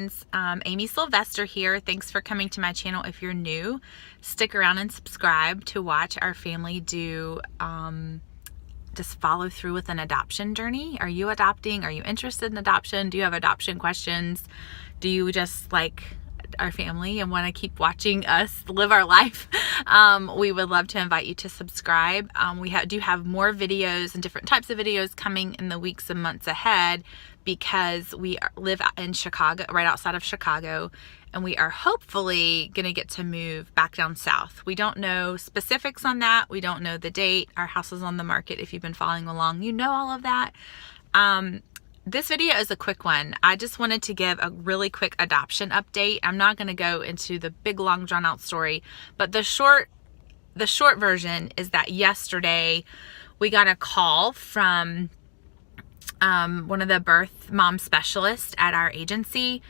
friends. Amy Sylvestre here. Thanks for coming to my channel. If you're new, stick around and subscribe to watch our family do just follow through with an adoption journey. Are you adopting? Are you interested in adoption? Do you have adoption questions? Do you just like our family and want to keep watching us live our life? We would love to invite you to subscribe. We do have more videos and different types of videos coming in the weeks and months ahead, because we live in Chicago, right outside of Chicago, and we are hopefully going to get to move back down south. We don't know specifics on that. We don't know the date. Our house is on the market. If you've been following along, you know all of that. This video is a quick one. I just wanted to give a really quick adoption update. I'm not going to go into the big, long, drawn out story, but the short version is that yesterday we got a call from one of the birth mom specialists at our agency,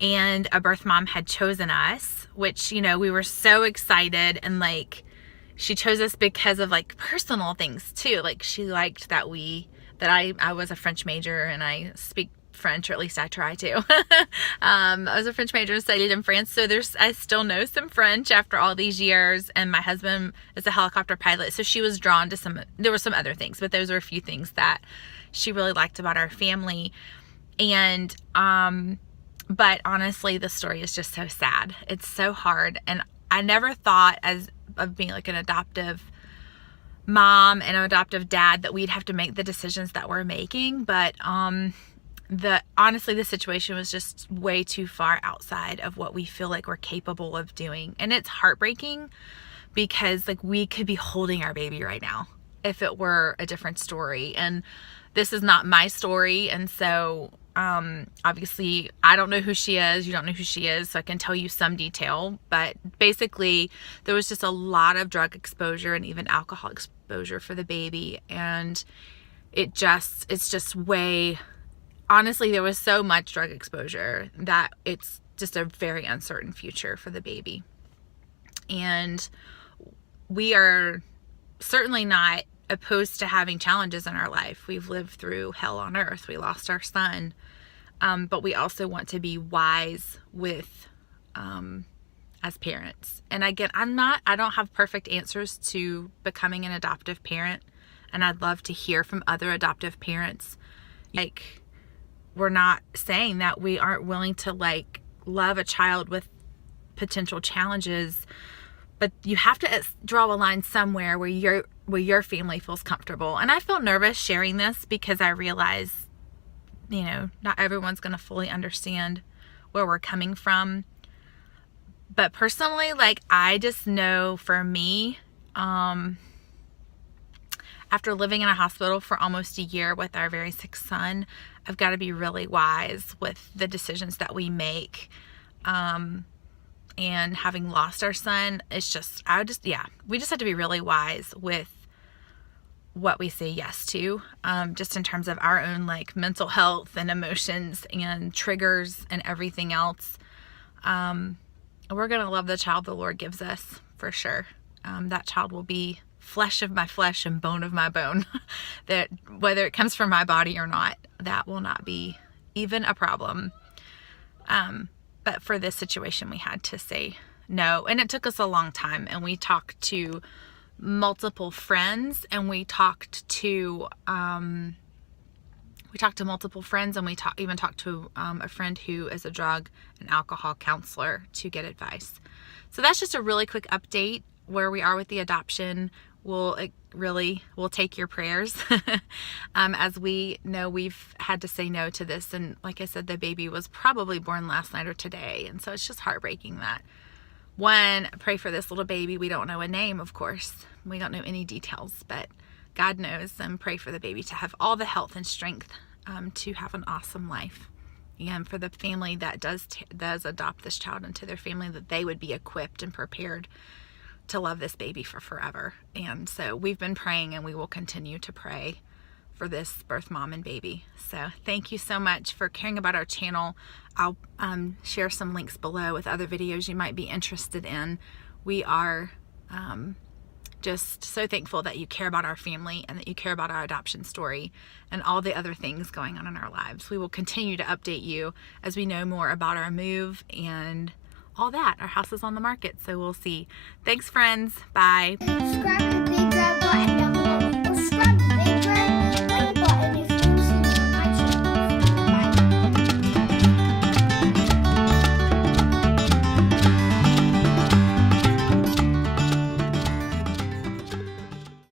and a birth mom had chosen us, which, you know, we were so excited. And like, she chose us because of like personal things too. Like, she liked that I was a French major and I speak French, or at least I try to. I was a French major and studied in France, so I still know some French after all these years, and my husband is a helicopter pilot, so she was drawn to there were some other things, but those were a few things that she really liked about our family. And but honestly, the story is just so sad. It's so hard, and I never thought of being like an adoptive mom and an adoptive dad that we'd have to make the decisions that we're making. But honestly, the situation was just way too far outside of what we feel like we're capable of doing. And it's heartbreaking, because like, we could be holding our baby right now if it were a different story. And this is not my story. And so obviously I don't know who she is. You don't know who she is. So I can tell you some detail, but basically there was just a lot of drug exposure and even alcohol exposure for the baby. And it's just way, honestly, there was so much drug exposure that it's just a very uncertain future for the baby. And we are certainly not opposed to having challenges in our life. We've lived through hell on earth. We lost our son. But we also want to be wise with, as parents. And again, I don't have perfect answers to becoming an adoptive parent. And I'd love to hear from other adoptive parents. Like, we're not saying that we aren't willing to like love a child with potential challenges, but you have to draw a line somewhere where your family feels comfortable. And I feel nervous sharing this because I realize, you know, not everyone's going to fully understand where we're coming from. But personally, like, I just know for me, after living in a hospital for almost a year with our very sick son, I've got to be really wise with the decisions that we make. And having lost our son, it's just, we just have to be really wise with what we say yes to, just in terms of our own like mental health and emotions and triggers and everything else. We're going to love the child the Lord gives us, for sure. That child will be flesh of my flesh and bone of my bone. That whether it comes from my body or not, that will not be even a problem. But for this situation, we had to say no. And it took us a long time. And we talked to multiple friends, and we talked to multiple friends, and we even talked to a friend who is a drug and alcohol counselor to get advice. So that's just a really quick update where we are with the adoption. We'll take your prayers as we know we've had to say no to this. And like I said, the baby was probably born last night or today. And so it's just heartbreaking that, one, pray for this little baby. We don't know a name, of course. We don't know any details, but God knows, and pray for the baby to have all the health and strength to have an awesome life. And for the family that does adopt this child into their family, that they would be equipped and prepared to love this baby for forever. And so we've been praying, and we will continue to pray for this birth mom and baby. So thank you so much for caring about our channel. I'll share some links below with other videos you might be interested in. We are just so thankful that you care about our family and that you care about our adoption story and all the other things going on in our lives. We will continue to update you as we know more about our move and all that. Our house is on the market, so we'll see. Thanks, friends. Bye. Subscribe to the big red button.